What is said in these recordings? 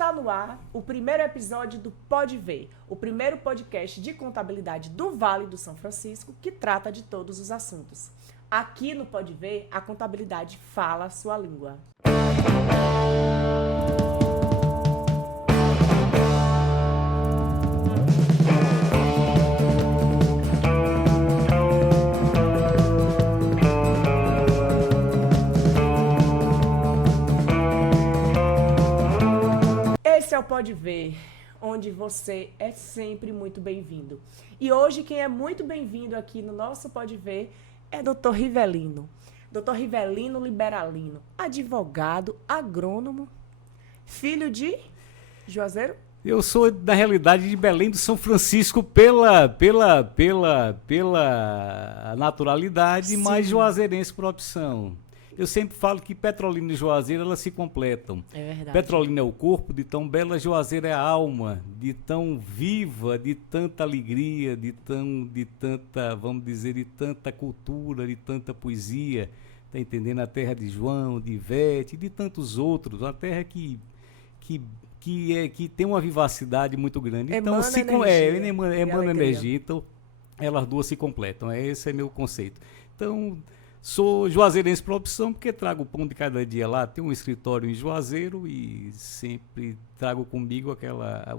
Está no ar o primeiro episódio do Pode Ver, o primeiro podcast de contabilidade do Vale do São Francisco que trata de todos os assuntos. Aqui no Pode Ver, a contabilidade fala a sua língua. Esse é o Pode Ver, onde você é sempre muito bem-vindo. E hoje quem é muito bem-vindo aqui no nosso Pode Ver é Dr. Rivelino. Dr. Rivelino Liberalino, advogado, agrônomo, filho de Juazeiro? Eu sou, na realidade, de Belém do São Francisco pela naturalidade, Sim. mas juazeirense por opção. Eu sempre falo que Petrolina e Juazeiro, elas se completam. É verdade. Petrolina é o corpo, de tão bela, Juazeiro é a alma, de tão viva, de tanta alegria, de tanta, vamos dizer, de tanta cultura, de tanta poesia. Tá entendendo? A terra de João, de Ivete, de tantos outros. Uma terra que tem uma vivacidade muito grande. Então, emana energia. Então, elas duas se completam. Esse é meu conceito. Então, sou juazeirense por opção, porque trago o pão de cada dia lá. Tenho um escritório em Juazeiro e sempre trago comigo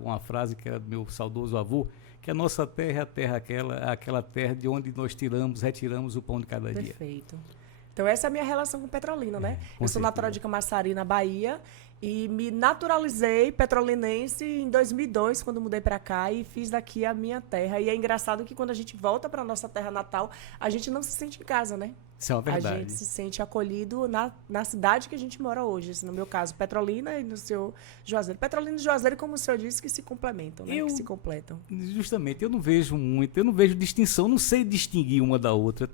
uma frase que era do meu saudoso avô, que a nossa terra é a terra aquela terra de onde nós retiramos o pão de cada dia. Perfeito. Então essa é a minha relação com Petrolina, né? Eu sou natural de Camaçari, na Bahia, e me naturalizei petrolinense em 2002, quando mudei para cá, e fiz daqui a minha terra. E é engraçado que quando a gente volta para nossa terra natal, a gente não se sente em casa, né? Isso é uma verdade. A gente se sente acolhido na cidade que a gente mora hoje. Assim, no meu caso, Petrolina, e no seu Juazeiro. Petrolina e Juazeiro, como o senhor disse, que se complementam, né? Que se completam. Justamente, eu não vejo distinção, não sei distinguir uma da outra.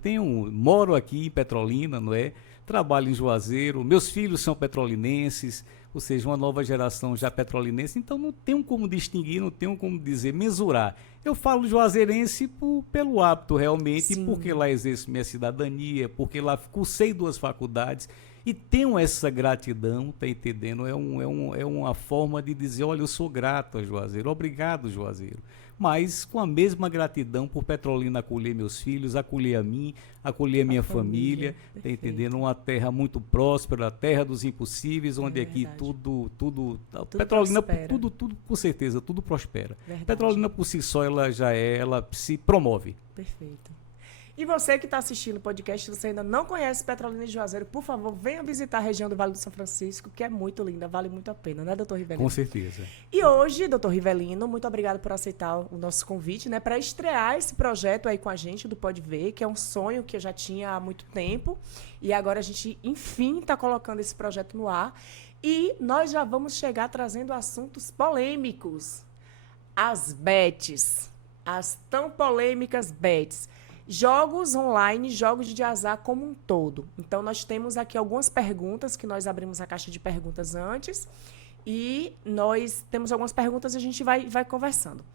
Moro aqui em Petrolina, não é? Trabalho em Juazeiro, meus filhos são petrolinenses, ou seja, uma nova geração já petrolinense, então não tenho como distinguir, não tenho como dizer, mensurar. Eu falo juazeirense pelo hábito realmente, Sim. porque lá exerço minha cidadania, porque lá cursei 2 faculdades e tenho essa gratidão, tá entendendo? É uma forma de dizer, olha, eu sou grato a Juazeiro, obrigado Juazeiro. Mas com a mesma gratidão por Petrolina acolher meus filhos, acolher a mim, acolher a minha família, tá entendendo? Uma terra muito próspera, a terra dos impossíveis, onde aqui tudo Petrolina, prospera. tudo com certeza, tudo prospera. Verdade. Petrolina por si só, ela se promove. Perfeito. E você que está assistindo o podcast, se você ainda não conhece Petrolina e Juazeiro, por favor, venha visitar a região do Vale do São Francisco, que é muito linda, vale muito a pena, né, doutor Rivelino? Com certeza. E hoje, doutor Rivelino, muito obrigado por aceitar o nosso convite, né, para estrear esse projeto aí com a gente do Pode Ver, que é um sonho que eu já tinha há muito tempo, e agora a gente, enfim, está colocando esse projeto no ar, e nós já vamos chegar trazendo assuntos polêmicos. As bets, as tão polêmicas bets. Jogos online, jogos de azar como um todo. Então, nós temos aqui algumas perguntas, que nós abrimos a caixa de perguntas antes, e nós temos algumas perguntas e a gente vai conversando.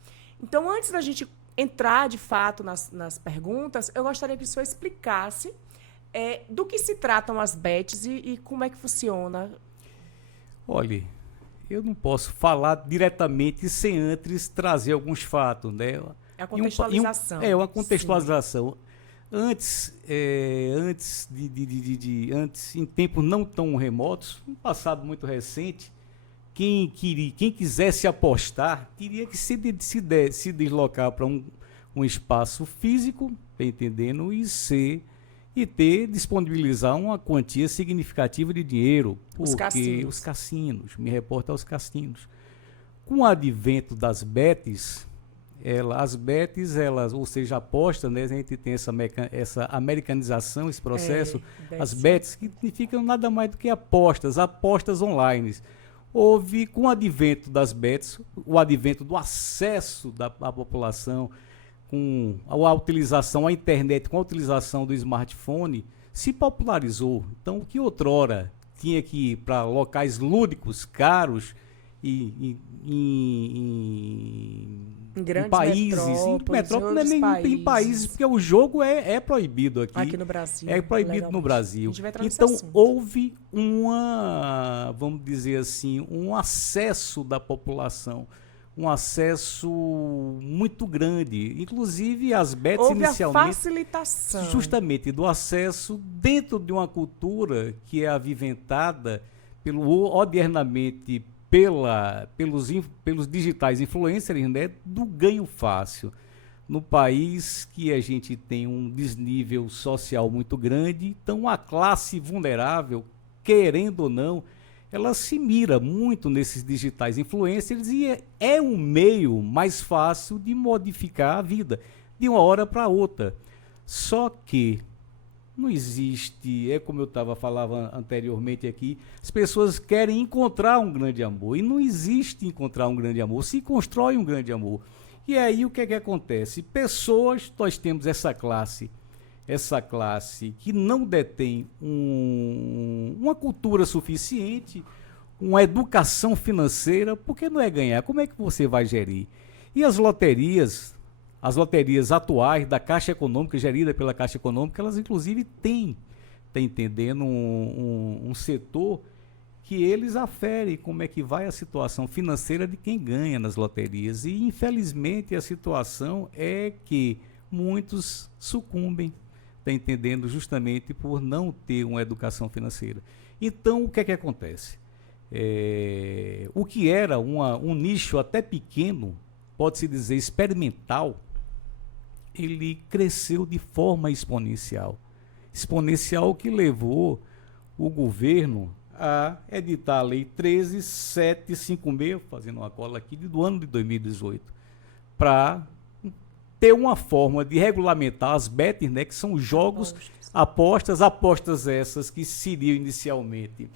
Então, antes da gente entrar, de fato, nas perguntas, eu gostaria que o senhor explicasse do que se tratam as bets e como é que funciona. Olha, eu não posso falar diretamente sem antes trazer alguns fatos, né? A contextualização. Uma contextualização. Antes, em tempos não tão remotos, um passado muito recente, quem quisesse apostar, teria que se deslocar para um espaço físico, tá entendendo? Disponibilizar uma quantia significativa de dinheiro. Porque os cassinos, me reporta aos cassinos. Com o advento das bets, ou seja, aposta, né? A gente tem essa americanização, esse processo, as bets, que significam nada mais do que apostas online. Houve, com o advento das bets, o advento do acesso da população, com a utilização, a internet, com a utilização do smartphone, se popularizou. Então, o que outrora tinha que ir para locais lúdicos, caros, Em em grandes países, em metrópole, não é nem em países, porque o jogo é proibido aqui. Aqui no Brasil. É proibido no legalmente. Brasil. A gente vai entrar nesse Então, assunto. houve vamos dizer assim, um acesso da população, um acesso muito grande. Inclusive, as bets Houve inicialmente, a facilitação. justamente do acesso dentro de uma cultura que é aviventada odiernamente pelos digitais influencers, né, do ganho fácil. No país que a gente tem um desnível social muito grande, então a classe vulnerável, querendo ou não, ela se mira muito nesses digitais influencers e é um meio mais fácil de modificar a vida de uma hora para outra. Só que não existe, é como eu falava anteriormente aqui, as pessoas querem encontrar um grande amor e não existe encontrar um grande amor, se constrói um grande amor. E aí o que é que acontece? Nós temos essa classe que não detém uma cultura suficiente, uma educação financeira, porque não é ganhar, como é que você vai gerir? E as loterias atuais da Caixa Econômica, gerida pela Caixa Econômica, elas inclusive têm, tá entendendo, um setor que eles aferem como é que vai a situação financeira de quem ganha nas loterias. E, infelizmente, a situação é que muitos sucumbem, tá entendendo, justamente por não ter uma educação financeira. Então, o que é que acontece? O que era um nicho até pequeno, pode-se dizer experimental, ele cresceu de forma exponencial. Exponencial que levou o governo a editar a Lei 13.756, fazendo uma cola aqui, do ano de 2018, para ter uma forma de regulamentar as bets, né, que são jogos, apostas essas que seriam inicialmente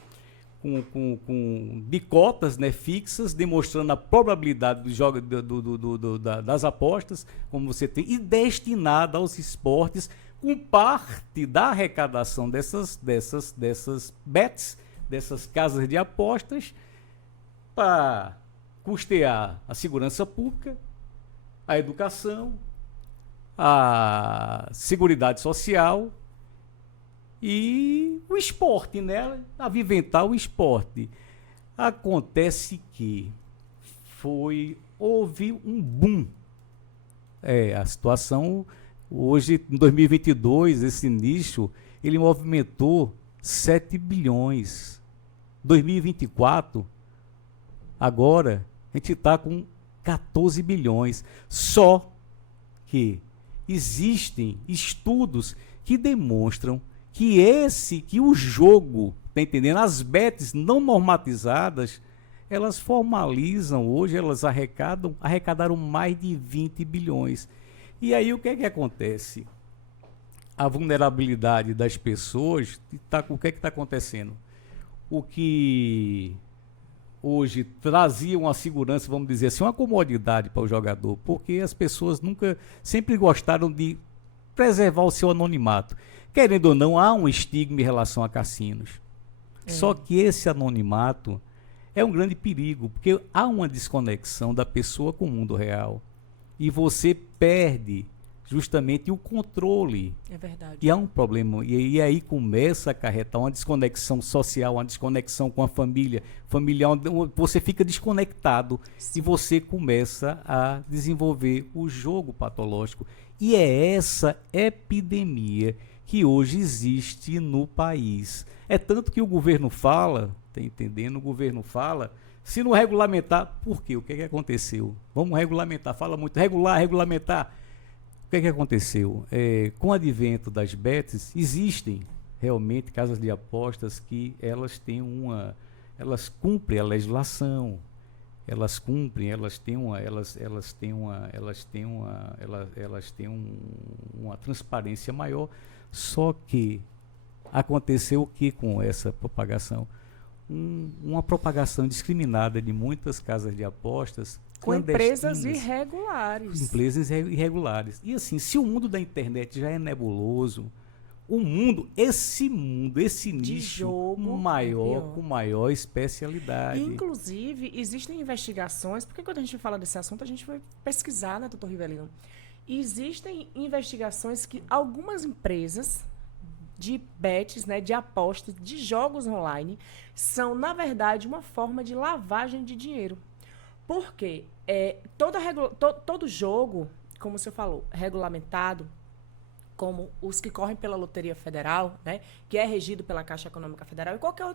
de cotas, né, fixas, demonstrando a probabilidade do jogo, das apostas, como você tem, e destinada aos esportes, com parte da arrecadação dessas bets, dessas casas de apostas, para custear a segurança pública, a educação, a seguridade social e o esporte, né? Aviventar o esporte. Acontece que houve um boom. A situação hoje, em 2022, esse nicho, ele movimentou 7 bilhões. 2024, agora, a gente está com 14 bilhões. Só que existem estudos que demonstram que o jogo, tá entendendo? As bets não normatizadas, elas formalizam hoje, elas arrecadaram mais de 20 bilhões. E aí o que é que acontece? A vulnerabilidade das pessoas, o que é que está acontecendo? O que hoje trazia uma segurança, vamos dizer assim, uma comodidade para o jogador, porque as pessoas sempre gostaram de preservar o seu anonimato. Querendo ou não, há um estigma em relação a cassinos. Só que esse anonimato é um grande perigo, porque há uma desconexão da pessoa com o mundo real. E você perde justamente o controle. É verdade. E há um problema. E aí começa a acarretar uma desconexão social, uma desconexão com a família, familiar, onde você fica desconectado. Sim. E você começa a desenvolver o jogo patológico. E é essa epidemia que hoje existe no país. É tanto que o governo fala, tá entendendo? O governo fala, se não regulamentar, por quê? O que é que aconteceu? Vamos regulamentar, fala muito, regulamentar. O que é que aconteceu? Com o advento das bets, existem realmente casas de apostas que elas cumprem a legislação, elas têm uma transparência maior. Só que aconteceu o que com essa propagação? Uma propagação discriminada de muitas casas de apostas com empresas irregulares. Empresas irregulares. E assim, se o mundo da internet já é nebuloso, o mundo, esse nicho jogo maior, com maior especialidade. Inclusive, existem investigações, porque quando a gente fala desse assunto, a gente vai pesquisar, né, doutor Rivelino? Existem investigações que algumas empresas de bets, né, de apostas, de jogos online, são, na verdade, uma forma de lavagem de dinheiro. Por quê? Todo jogo, como o senhor falou, regulamentado, como os que correm pela Loteria Federal, né, que é regido pela Caixa Econômica Federal, e qualquer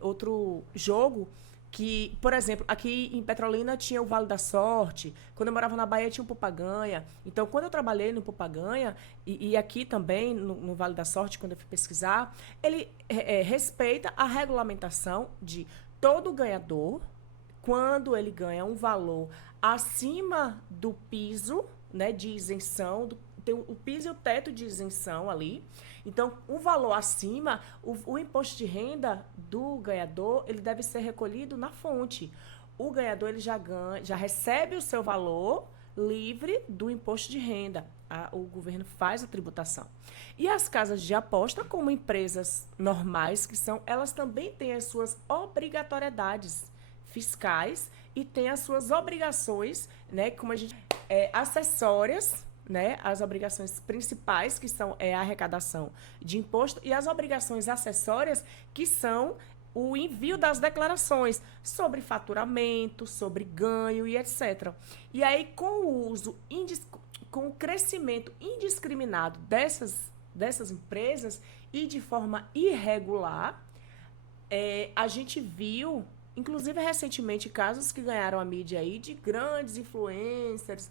outro jogo que, por exemplo, aqui em Petrolina tinha o Vale da Sorte, quando eu morava na Bahia tinha o Poupa-Ganha. Então, quando eu trabalhei no Poupa-Ganha, e aqui também, no Vale da Sorte, quando eu fui pesquisar, ele respeita a regulamentação de todo ganhador, quando ele ganha um valor acima do piso, né, de isenção, tem o piso e o teto de isenção ali. Então, o valor acima, o imposto de renda do ganhador, ele deve ser recolhido na fonte. O ganhador ele já recebe o seu valor livre do imposto de renda. O governo faz a tributação. E as casas de aposta, como empresas normais que são, elas também têm as suas obrigatoriedades fiscais e têm as suas obrigações, né, como a gente acessórias, né, as obrigações principais, que são a arrecadação de imposto, e as obrigações acessórias, que são o envio das declarações sobre faturamento, sobre ganho e etc. E aí, com o crescimento indiscriminado dessas empresas e de forma irregular, a gente viu, inclusive recentemente, casos que ganharam a mídia aí de grandes influencers,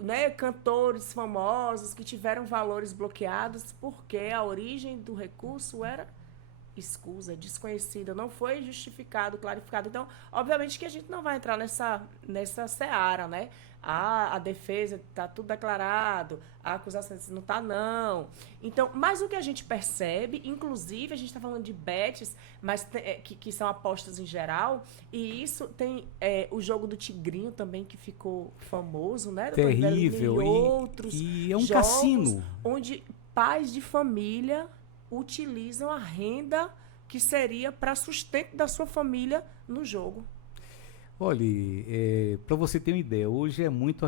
né, cantores famosos que tiveram valores bloqueados porque a origem do recurso era escusa, desconhecida, não foi justificado, clarificado. Então, obviamente que a gente não vai entrar nessa seara, né? A defesa está tudo declarado, a acusação não está, não. Então, mas o que a gente percebe, inclusive, a gente está falando de bets, mas que são apostas em geral, e isso tem o jogo do Tigrinho também, que ficou famoso, né? Terrível. E outros e é um jogos cassino. Onde pais de família utilizam a renda que seria para sustento da sua família no jogo. Olha, para você ter uma ideia, hoje é muito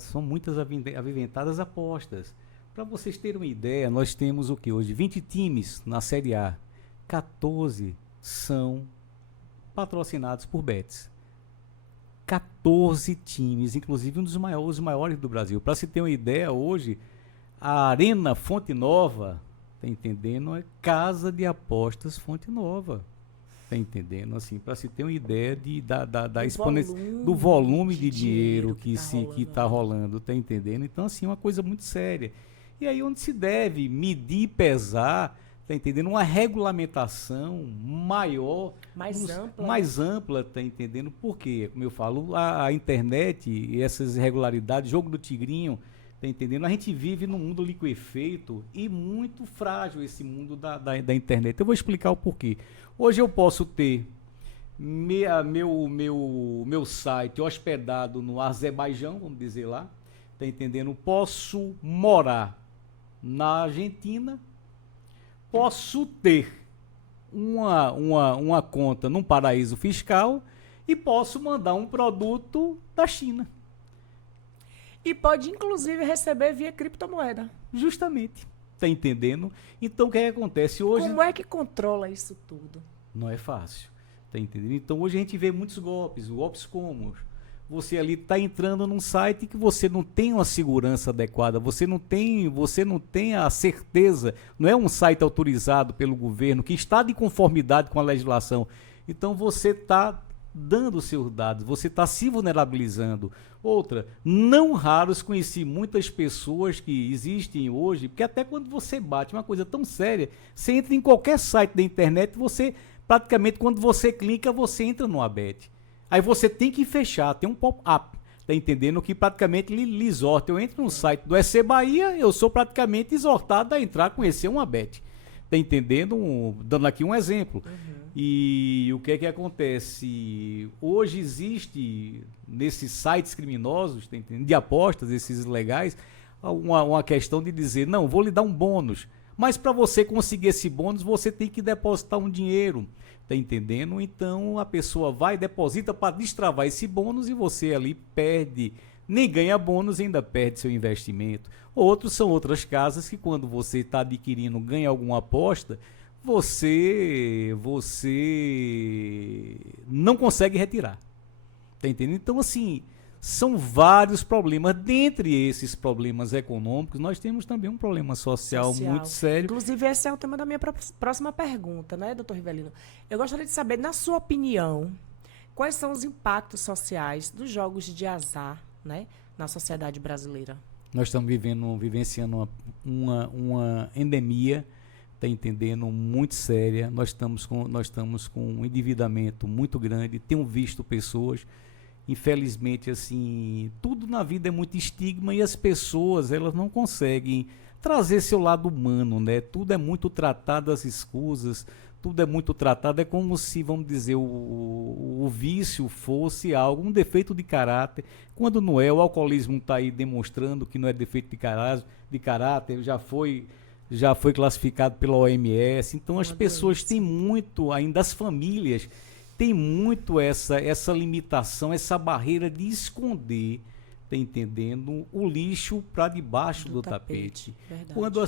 são muitas aviventadas apostas. Para vocês terem uma ideia, nós temos o que hoje? 20 times na Série A. 14 são patrocinados por bets. 14 times, inclusive um dos maiores do Brasil. Para se ter uma ideia, hoje, a Arena Fonte Nova, tá entendendo? É casa de apostas Fonte Nova. Tá entendendo? Assim, para se ter uma ideia do volume de dinheiro que tá rolando, tá entendendo? Então, assim, uma coisa muito séria. E aí onde se deve medir e pesar, tá entendendo? Uma regulamentação maior, mais ampla, tá entendendo? Porque, como eu falo, a internet e essas irregularidades, jogo do Tigrinho, tá entendendo? A gente vive num mundo liquefeito e muito frágil esse mundo da internet. Eu vou explicar o porquê. Hoje eu posso ter meu site hospedado no Azerbaijão, vamos dizer lá, tá entendendo? Posso morar na Argentina, posso ter uma conta num paraíso fiscal e posso mandar um produto da China. E pode, inclusive, receber via criptomoeda. Justamente. Tá entendendo? Então, o que acontece hoje? Como é que controla isso tudo? Não é fácil. Tá entendendo? Então, hoje a gente vê muitos golpes. Golpes como? Você ali está entrando num site que você não tem uma segurança adequada, você não tem a certeza, não é um site autorizado pelo governo, que está de conformidade com a legislação. Então, você está dando seus dados, você está se vulnerabilizando. Outra, não raros conheci muitas pessoas que existem hoje, porque até quando você bate uma coisa tão séria, você entra em qualquer site da internet, você praticamente quando você clica, você entra no abete. Aí você tem que fechar, tem um pop-up, tá entendendo? Que praticamente lhe exorta. Eu entro no site do EC Bahia, eu sou praticamente exortado a entrar, conhecer uma bet. Tá entendendo? Dando aqui um exemplo. Uhum. E o que é que acontece? Hoje existe, nesses sites criminosos, tá entendendo? De apostas, esses ilegais, uma questão de dizer, não, vou lhe dar um bônus. Mas para você conseguir esse bônus, você tem que depositar um dinheiro. Tá entendendo? Então a pessoa vai, deposita para destravar esse bônus e você ali perde, nem ganha bônus e ainda perde seu investimento. Outros são outras casas que quando você está adquirindo, ganha alguma aposta, você não consegue retirar. Tá entendendo? Então, assim, são vários problemas. Dentre esses problemas econômicos, nós temos também um problema social muito sério. Inclusive, esse é o tema da minha próxima pergunta, né, doutor Rivelino? Eu gostaria de saber, na sua opinião, quais são os impactos sociais dos jogos de azar, né, na sociedade brasileira? Nós estamos vivenciando uma endemia, tá entendendo, muito séria. Nós estamos com um endividamento muito grande. Tenho visto pessoas, infelizmente, assim, tudo na vida é muito estigma e as pessoas, elas não conseguem trazer seu lado humano, né? Tudo é muito tratado às escusas, tudo é muito tratado, é como se, vamos dizer, o vício fosse algo, um defeito de caráter, quando não é. O alcoolismo está aí demonstrando que não é defeito de caráter, já foi classificado pela OMS. Então as pessoas têm muito, ainda as famílias, tem muito essa limitação, essa barreira de esconder, tá entendendo, o lixo para debaixo do tapete. Quando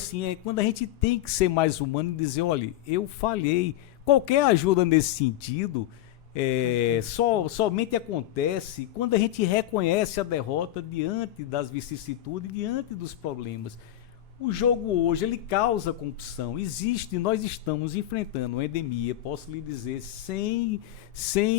a gente tem que ser mais humano e dizer, olha, eu falhei. Qualquer ajuda nesse sentido somente acontece quando a gente reconhece a derrota diante das vicissitudes, diante dos problemas. O jogo hoje, ele causa corrupção. Nós estamos enfrentando uma endemia, posso lhe dizer, sem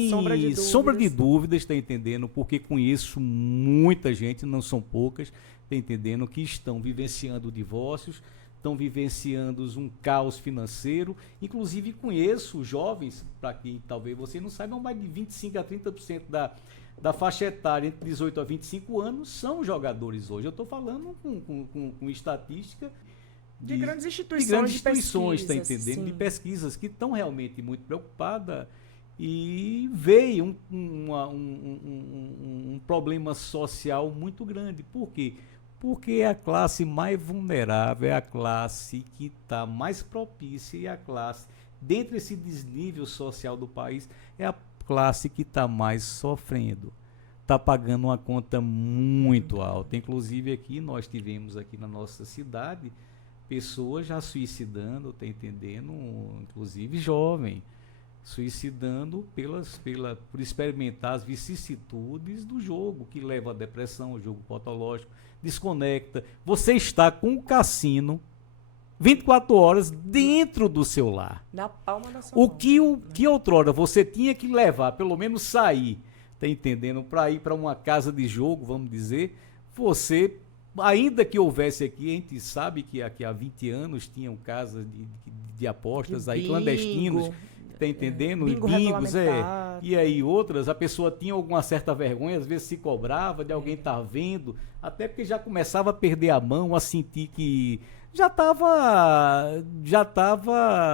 sombra de dúvidas, está entendendo? Porque conheço muita gente, não são poucas, está entendendo? Que estão vivenciando divórcios, estão vivenciando um caos financeiro. Inclusive, conheço jovens, para quem talvez você não saiba, mais de 25% a 30% da faixa etária entre 18 a 25 anos são jogadores hoje. Eu estou falando com estatística de grandes instituições, está entendendo? Sim. De pesquisas que estão realmente muito preocupadas e veio um problema social muito grande. Por quê? Porque a classe mais vulnerável é a classe que está mais propícia e a classe, dentro desse desnível social do país, é a classe que está mais sofrendo, está pagando uma conta muito alta. Inclusive aqui, nós tivemos aqui na nossa cidade, pessoas já suicidando, tá entendendo? Inclusive jovem, suicidando por experimentar as vicissitudes do jogo, que leva à depressão, o jogo patológico, desconecta. Você está com um cassino 24 horas dentro do seu lar. Na palma da sua mão. Que outrora você tinha que levar, pelo menos sair, tá entendendo? Para ir para uma casa de jogo, vamos dizer, você, ainda que houvesse aqui, a gente sabe que aqui há 20 anos tinham casas de apostas aí clandestinos, tá entendendo? Bingos, e aí outras, a pessoa tinha alguma certa vergonha, às vezes se cobrava de alguém estar vendo, até porque já começava a perder a mão, a sentir que já estava,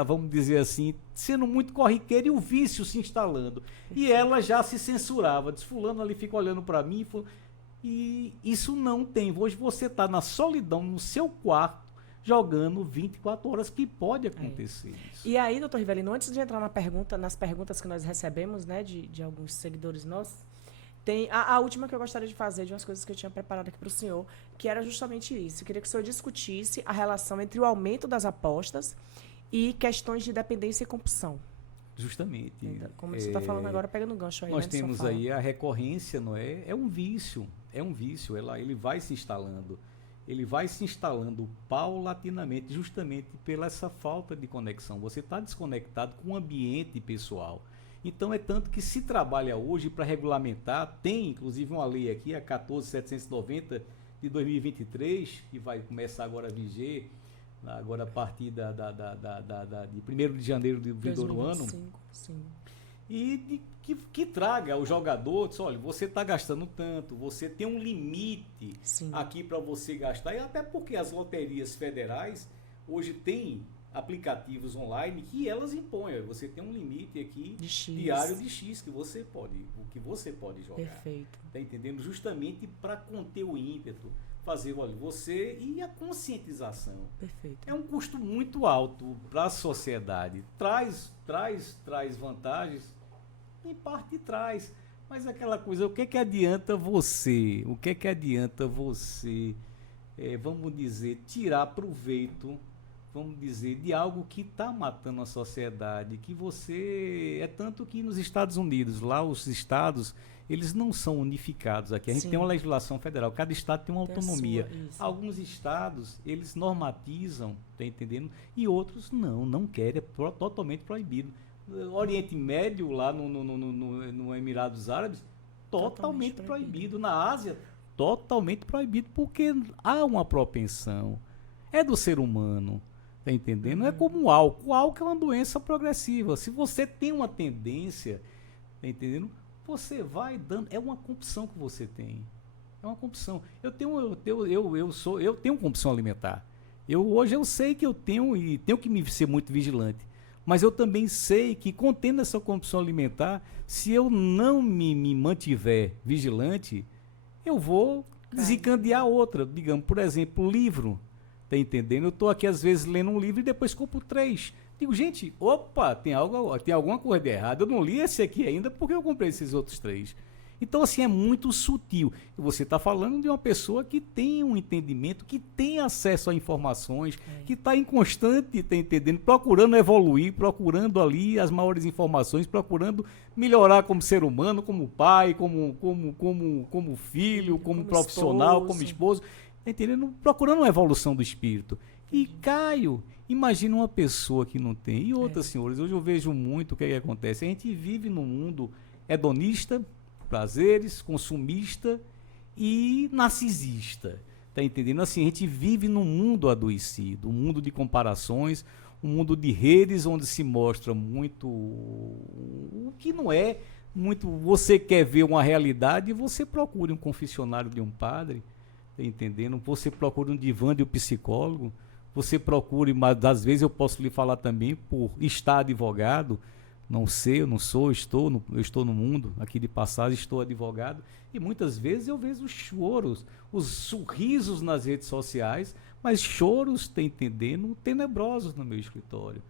vamos dizer assim, sendo muito corriqueiro e o vício se instalando. E ela já se censurava, diz, fulano ali fica olhando para mim, e isso não tem. Hoje você está na solidão, no seu quarto, jogando 24 horas, que pode acontecer isso. E aí, doutor Rivelino, antes de entrar nas perguntas que nós recebemos, né, de alguns seguidores nossos, tem a última que eu gostaria de fazer, de umas coisas que eu tinha preparado aqui para o senhor, que era justamente isso. Eu queria que o senhor discutisse a relação entre o aumento das apostas e questões de dependência e compulsão. Justamente. Como você está falando agora, pegando o gancho aí. Nós temos aí a recorrência, não é? É um vício. Ele vai se instalando. Ele vai se instalando paulatinamente, justamente pela essa falta de conexão. Você está desconectado com o ambiente pessoal. Então, é tanto que se trabalha hoje para regulamentar, tem inclusive uma lei aqui, a 14.790 de 2023, que vai começar agora a viger, agora a partir de 1º de janeiro do ano. Sim. E que traga ao jogador, diz, olha, você está gastando tanto, você tem um limite aqui para você gastar, e até porque as loterias federais hoje têm aplicativos online que elas impõem. Você tem um limite aqui de diário de X que você pode jogar. Perfeito. Tá entendendo? Justamente para conter o ímpeto, fazer, olha, você e a conscientização. Perfeito. É um custo muito alto para a sociedade. Traz vantagens, em parte traz, mas aquela coisa, o que é que adianta você? O que é que adianta você, vamos dizer, tirar proveito, vamos dizer, de algo que está matando a sociedade, que você... É tanto que nos Estados Unidos, lá os estados, eles não são unificados aqui. A gente tem uma legislação federal, cada estado tem uma autonomia. Alguns estados, eles normatizam, tá entendendo? E outros não querem, é totalmente proibido. Oriente Médio, lá no Emirados Árabes, totalmente proibido. Na Ásia, totalmente proibido, porque há uma propensão. É do ser humano. Tá entendendo? É como o álcool. O álcool é uma doença progressiva. Se você tem uma tendência, tá entendendo? Você vai dando. É uma compulsão que você tem. É uma compulsão. Eu tenho compulsão alimentar. Hoje eu sei que eu tenho e tenho que ser muito vigilante. Mas eu também sei que, contendo essa compulsão alimentar, se eu não me mantiver vigilante, eu vou desencadear outra. Digamos, por exemplo, livro. Tá entendendo? Eu estou aqui, às vezes, lendo um livro e depois compro 3. Digo, gente, opa, tem alguma coisa de errado. Eu não li esse aqui ainda porque eu comprei esses outros 3. Então, assim, é muito sutil. E você está falando de uma pessoa que tem um entendimento, que tem acesso a informações, que está em constante, tá entendendo? Procurando evoluir, procurando ali as maiores informações, procurando melhorar como ser humano, como pai, como filho, como profissional, esposo. como esposo. Tá entendendo? Procurando uma evolução do espírito. E, Caio, imagina uma pessoa que não tem. E outras, senhores, hoje eu vejo muito o que acontece. A gente vive num mundo hedonista, prazeres, consumista e narcisista. Tá entendendo? Assim, a gente vive num mundo adoecido, um mundo de comparações, um mundo de redes onde se mostra muito o que não é muito. Você quer ver uma realidade, você procura um confessionário de um padre, tá entendendo? Você procura um divã de um psicólogo, você procura, mas às vezes eu posso lhe falar também por estar advogado. Não sei, eu não sou, eu estou no mundo, aqui de passagem, estou advogado, e muitas vezes eu vejo os choros, os sorrisos nas redes sociais, mas choros, tá entendendo, tenebrosos no meu escritório.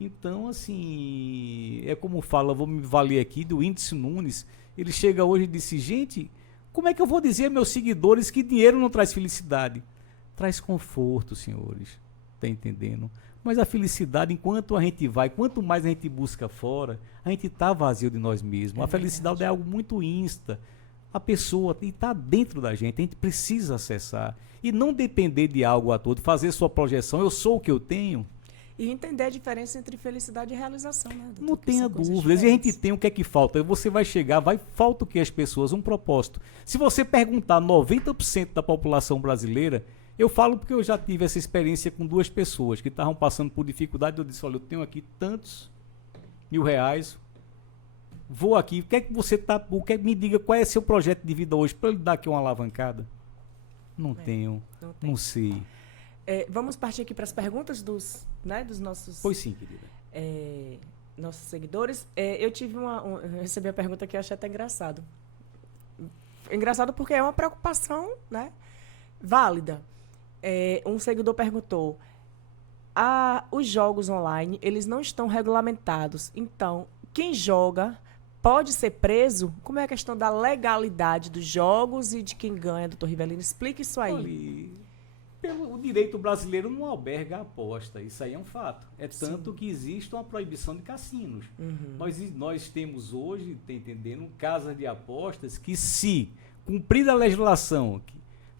Então, assim, é como fala, vou me valer aqui do Índice Nunes, ele chega hoje e disse, gente, como é que eu vou dizer aos meus seguidores que dinheiro não traz felicidade? Traz conforto, senhores, tá entendendo? Mas a felicidade, enquanto a gente vai, quanto mais a gente busca fora, a gente está vazio de nós mesmos. A felicidade é algo muito insta. A pessoa está dentro da gente, a gente precisa acessar. E não depender de algo a todo, fazer sua projeção, eu sou o que eu tenho. E entender a diferença entre felicidade e realização, né, doutor? Não tenha dúvidas. E a gente tem o que é que falta. Você vai chegar, falta o que as pessoas? Um propósito. Se você perguntar 90% da população brasileira, eu falo porque eu já tive essa experiência com 2 pessoas que estavam passando por dificuldade. Eu disse, olha, eu tenho aqui tantos R$1.000, vou aqui, o que é que você está, me diga qual é seu projeto de vida hoje, para eu lhe dar aqui uma alavancada. Não tenho, não sei. Vamos partir aqui para as perguntas dos nossos... Pois sim, querida. Nossos seguidores. Eu recebi uma pergunta que eu achei até engraçado. Engraçado porque é uma preocupação, né, válida. Um seguidor perguntou, os jogos online, eles não estão regulamentados, então, quem joga pode ser preso? Como é a questão da legalidade dos jogos e de quem ganha, doutor Rivelino? Explique isso aí. O direito brasileiro não alberga a aposta, isso aí é um fato. Tanto que existe uma proibição de cassinos. Nós temos hoje, tá entendendo, casas de apostas que, se cumprida a legislação,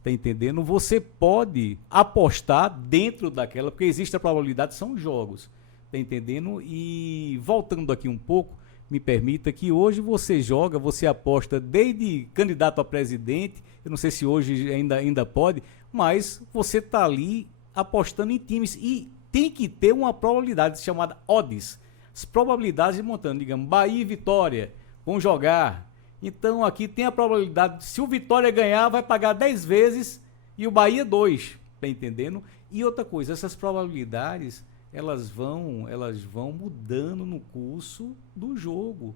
tá entendendo? Você pode apostar dentro daquela, porque existe a probabilidade, são jogos, tá entendendo? E voltando aqui um pouco, me permita que hoje você joga, você aposta desde candidato a presidente, eu não sei se hoje ainda pode, mas você tá ali apostando em times e tem que ter uma probabilidade chamada odds, as probabilidades de montando, digamos, Bahia e Vitória vão jogar. Então aqui tem a probabilidade, se o Vitória ganhar, vai pagar 10 vezes e o Bahia 2, tá entendendo? E outra coisa, essas probabilidades, elas vão mudando no curso do jogo.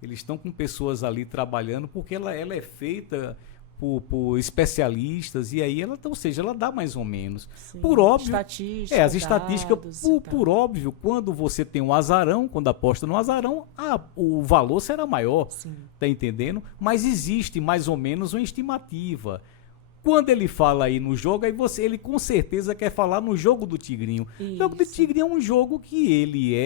Eles estão com pessoas ali trabalhando, porque ela é feita por especialistas, e aí ou seja, ela dá mais ou menos. Sim. Por óbvio, Estatística, as estatísticas, dados por óbvio, quando você tem um azarão, quando aposta no azarão, o valor será maior, Sim. tá entendendo? Mas existe mais ou menos uma estimativa. Quando ele fala aí no jogo, ele com certeza quer falar no jogo do Tigrinho. O jogo do Tigrinho é um jogo que ele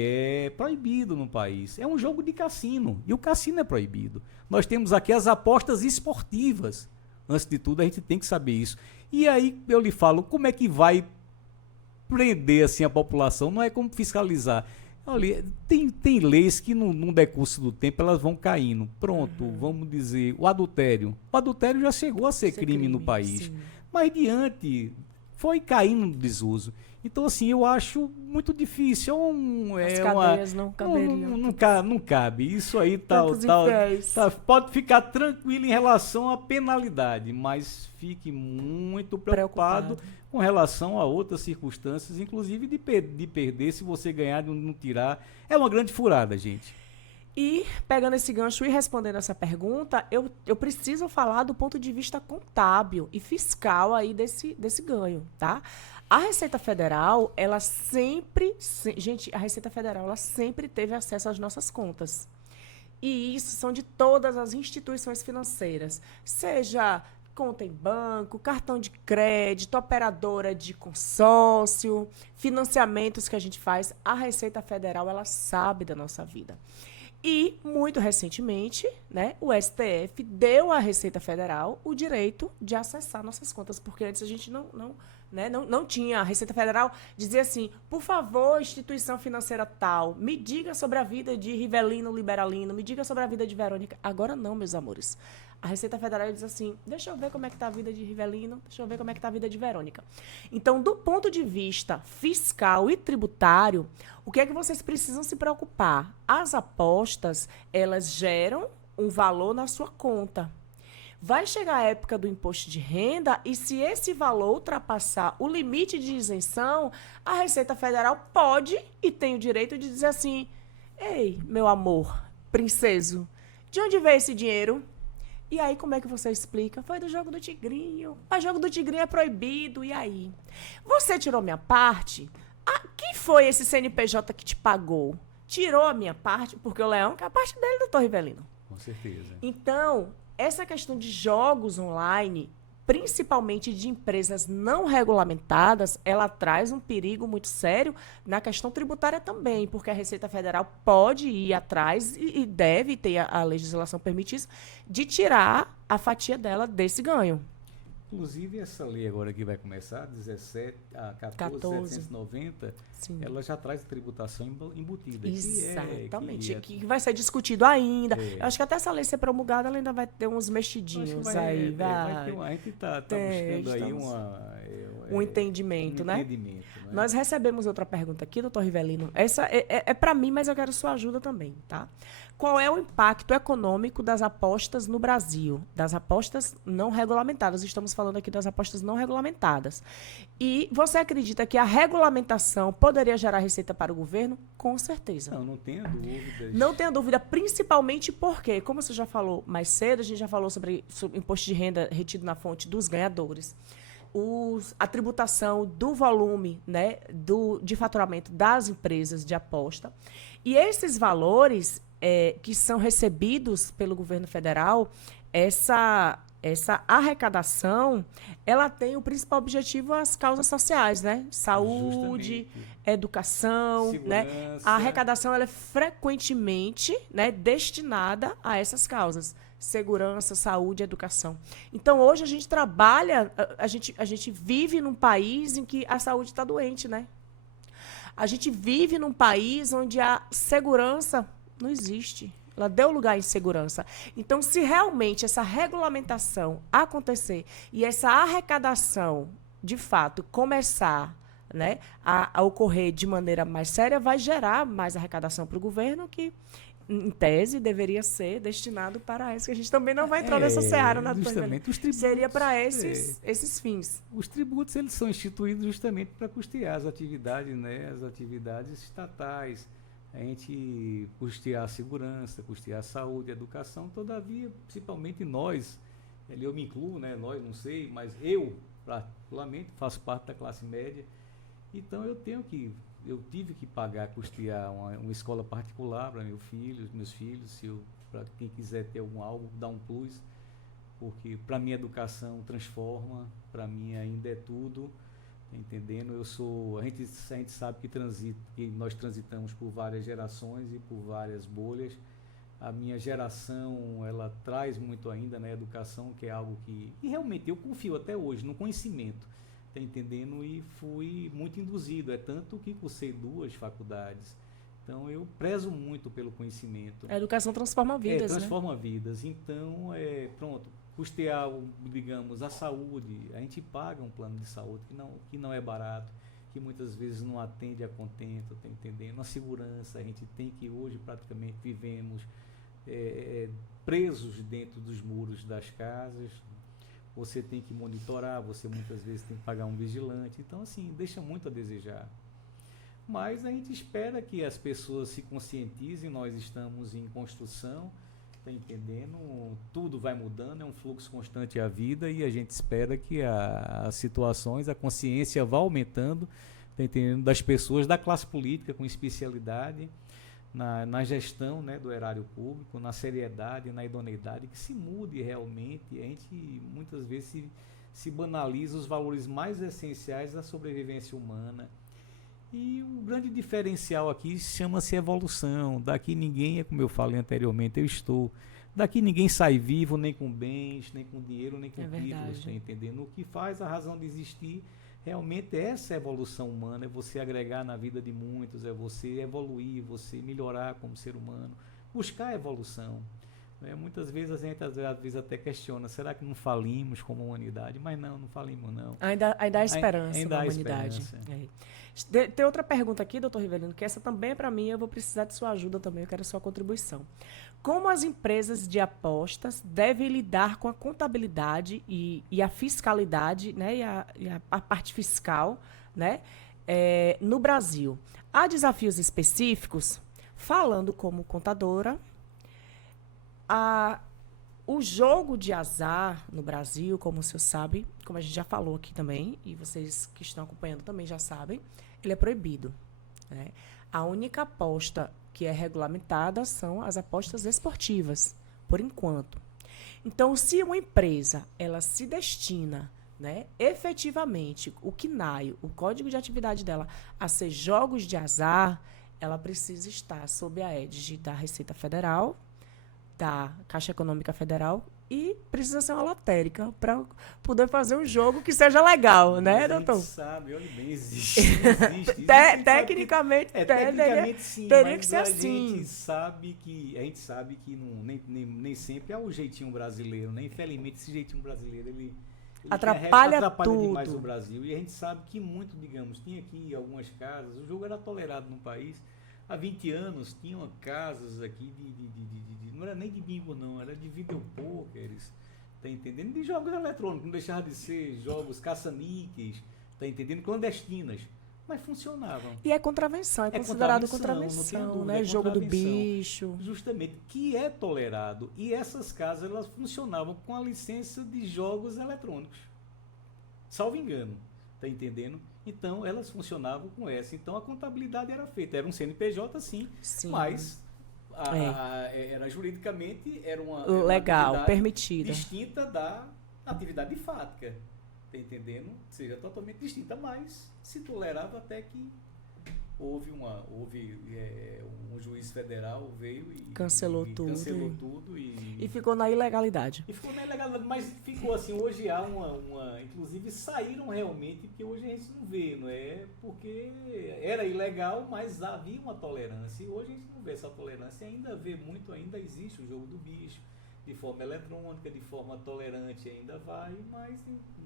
é proibido no país. É um jogo de cassino. E o cassino é proibido. Nós temos aqui as apostas esportivas. Antes de tudo, a gente tem que saber isso. E aí eu lhe falo, como é que vai prender assim a população? Não é como fiscalizar. Olha, tem leis que no decurso do tempo elas vão caindo. Pronto, vamos dizer, o adultério. O adultério já chegou a ser crime no país. Sim. Mas diante, foi caindo no desuso. Então, assim, eu acho muito difícil. As cadeias não caberiam. Não cabe. Isso aí pode ficar tranquilo em relação à penalidade, mas fique muito preocupado com relação a outras circunstâncias, inclusive de perder, se você ganhar, de não tirar. É uma grande furada, gente. E, pegando esse gancho e respondendo essa pergunta, eu preciso falar do ponto de vista contábil e fiscal aí desse ganho, tá? A Receita Federal, gente, a Receita Federal, ela sempre teve acesso às nossas contas. E isso são de todas as instituições financeiras, seja conta em banco, cartão de crédito, operadora de consórcio, financiamentos que a gente faz. A Receita Federal, ela sabe da nossa vida. E, muito recentemente, né, o STF deu à Receita Federal o direito de acessar nossas contas, porque antes a gente não tinha. A Receita Federal dizia assim, por favor, instituição financeira tal, me diga sobre a vida de Rivelino Liberalino, me diga sobre a vida de Verônica. Agora não, meus amores. A Receita Federal diz assim, deixa eu ver como é que está a vida de Rivelino, deixa eu ver como é que está a vida de Verônica. Então, do ponto de vista fiscal e tributário, o que é que vocês precisam se preocupar? As apostas, elas geram um valor na sua conta. Vai chegar a época do imposto de renda e se esse valor ultrapassar o limite de isenção, a Receita Federal pode e tem o direito de dizer assim, ei, meu amor, princeso, de onde veio esse dinheiro? E aí, como é que você explica? Foi do jogo do Tigrinho. Mas jogo do Tigrinho é proibido. E aí? Você tirou minha parte? Quem foi esse CNPJ que te pagou? Tirou a minha parte? Porque o Leão quer a parte dele, doutor Rivelino. Com certeza. Então, essa questão de jogos online, principalmente de empresas não regulamentadas, ela traz um perigo muito sério na questão tributária também, porque a Receita Federal pode ir atrás e deve ter a legislação permite isso, de tirar a fatia dela desse ganho. Inclusive, essa lei agora que vai começar, 14.790, ela já traz tributação embutida. Exatamente. Que vai ser discutido ainda. Eu acho que até essa lei ser promulgada, ela ainda vai ter uns mexidinhos aí. A gente está buscando aí um entendimento, né? Né? Nós recebemos outra pergunta aqui, doutor Rivelino. Essa é para mim, mas eu quero sua ajuda também, tá? Qual é o impacto econômico das apostas no Brasil? Das apostas não regulamentadas. Estamos falando aqui das apostas não regulamentadas. E você acredita que a regulamentação poderia gerar receita para o governo? Com certeza. Não tenha dúvidas. Não tenha dúvida, principalmente porque, como você já falou mais cedo, a gente já falou sobre imposto de renda retido na fonte dos ganhadores. A tributação do volume, né, de faturamento das empresas de aposta. E esses valores que são recebidos pelo governo federal, essa arrecadação, ela tem o principal objetivo as causas sociais, né? Saúde, educação, né? A arrecadação ela é frequentemente, né, destinada a essas causas. Segurança, saúde, educação. Então, hoje a gente trabalha, a gente vive num país em que a saúde está doente, né? A gente vive num país onde a segurança não existe. Ela deu lugar à insegurança. Então, se realmente essa regulamentação acontecer e essa arrecadação, de fato, começar, né, a ocorrer de maneira mais séria, vai gerar mais arrecadação para o governo, que em tese, deveria ser destinado para isso, que a gente também não vai entrar nessa seara, né, justamente os tributos. Seria para esses fins. Os tributos, eles são instituídos justamente para custear as atividades, né, as atividades estatais. A gente custear a segurança, custear a saúde, a educação, todavia, principalmente nós, eu me incluo, né, nós, não sei, mas eu, particularmente, faço parte da classe média, então eu tive que pagar, custear uma escola particular para meus filhos, para quem quiser ter algo, dar um plus, porque para mim a educação transforma, para mim ainda é tudo. Tá entendendo? A gente sabe que nós transitamos por várias gerações e por várias bolhas. A minha geração, ela traz muito ainda na educação, que é algo que realmente eu confio até hoje no conhecimento, tá entendendo? E fui muito induzido, tanto que cursei 2 faculdades. Então eu prezo muito pelo conhecimento. A educação transforma vidas, transforma vidas. Então, pronto, custear, digamos, a saúde, a gente paga um plano de saúde que não é barato, que muitas vezes não atende a contento, tá entendendo? A segurança, a gente tem que hoje praticamente vivemos presos dentro dos muros das casas, você tem que monitorar, você muitas vezes tem que pagar um vigilante, então assim, deixa muito a desejar. Mas a gente espera que as pessoas se conscientizem, nós estamos em construção, tá entendendo? Tudo vai mudando, é um fluxo constante a vida e a gente espera que as situações, a consciência vá aumentando, tá entendendo? Das pessoas, da classe política com especialidade na gestão, né, do erário público, na seriedade, na idoneidade, que se mude realmente. A gente muitas vezes se banaliza os valores mais essenciais da sobrevivência humana. E o grande diferencial aqui chama-se evolução. Daqui ninguém, como eu falei anteriormente, daqui ninguém sai vivo, nem com bens, nem com dinheiro, nem com títulos, tá entendendo? O que faz a razão de existir realmente é essa evolução humana, é você agregar na vida de muitos, é você evoluir, você melhorar como ser humano, buscar a evolução. Muitas vezes a gente às vezes até questiona, será que não falimos como humanidade? Mas não falimos não. Ainda há esperança na humanidade. Tem outra pergunta aqui, doutor Rivelino, que essa também é para mim, eu vou precisar de sua ajuda também, eu quero a sua contribuição. Como as empresas de apostas devem lidar com a contabilidade e a fiscalidade, né, e a parte fiscal, né, no Brasil? Há desafios específicos? Falando como contadora, o jogo de azar no Brasil, como o senhor sabe, como a gente já falou aqui também, e vocês que estão acompanhando também já sabem, ele é proibido, né? A única aposta que é regulamentada são as apostas esportivas, por enquanto. Então, se uma empresa ela se destina, né, efetivamente, o CNAE, o código de atividade dela, a ser jogos de azar, ela precisa estar sob a égide da Receita Federal, da Caixa Econômica Federal, e precisa ser uma lotérica para poder fazer um jogo que seja legal, né, doutor? A gente sabe, olha bem, existe. Tecnicamente, sim, teria que ser assim. A gente sabe que nem sempre é o jeitinho brasileiro, né? Infelizmente, esse jeitinho brasileiro, ele atrapalha tudo demais o Brasil. E a gente sabe que muito, digamos, tinha aqui algumas casas, o jogo era tolerado no país. Há 20 anos, tinham casas aqui não era nem de bingo, não, era de videopôqueres, tá entendendo? De jogos eletrônicos, não deixava de ser jogos caça-níqueis, tá entendendo? Clandestinas, mas funcionavam. E é contravenção, é considerado contravenção, dúvida, né? Jogo do bicho. Justamente, que é tolerado. E essas casas, elas funcionavam com a licença de jogos eletrônicos, salvo engano, tá entendendo? Então, elas funcionavam com essa. Então, a contabilidade era feita. Era um CNPJ, sim. Mas era juridicamente uma legal, permitida, distinta da atividade fática. Tá entendendo? Seja totalmente distinta, mas se tolerava até que houve um juiz federal veio e cancelou tudo e ficou na ilegalidade. Mas ficou assim, hoje há inclusive saíram realmente, porque hoje a gente não vê, não é? Porque era ilegal, mas havia uma tolerância, e hoje a gente não vê essa tolerância, ainda existe o jogo do bicho, de forma eletrônica, de forma tolerante ainda vai, mas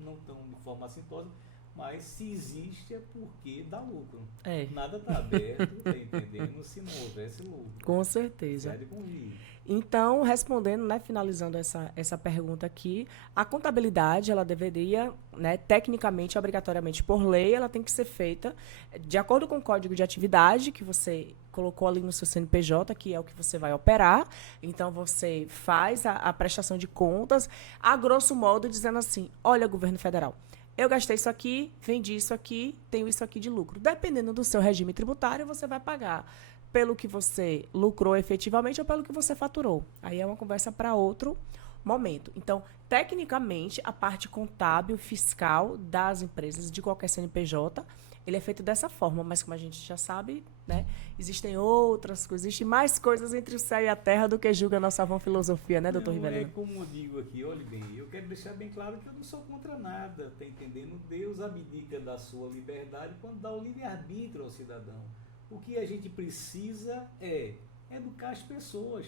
não tão de forma assintosa. Mas se existe é porque dá lucro. É. Nada está aberto, tá entendendo? Se não houvesse lucro. Com certeza. Sério convite. Então, respondendo, né, finalizando essa pergunta aqui, a contabilidade, ela deveria, né, tecnicamente, obrigatoriamente, por lei, ela tem que ser feita de acordo com o código de atividade que você colocou ali no seu CNPJ, que é o que você vai operar. Então, você faz a prestação de contas, a grosso modo, dizendo assim, olha, governo federal, eu gastei isso aqui, vendi isso aqui, tenho isso aqui de lucro. Dependendo do seu regime tributário, você vai pagar pelo que você lucrou efetivamente ou pelo que você faturou. Aí é uma conversa para outro momento. Então, tecnicamente, a parte contábil, fiscal das empresas de qualquer CNPJ, ele é feito dessa forma, mas como a gente já sabe, né, existem outras coisas, existem mais coisas entre o céu e a terra do que julga a nossa vã filosofia, né, doutor Rivelino? É como eu digo aqui, olhe bem, eu quero deixar bem claro que eu não sou contra nada, tá entendendo? Deus abdica da sua liberdade quando dá o livre-arbítrio ao cidadão. O que a gente precisa é educar as pessoas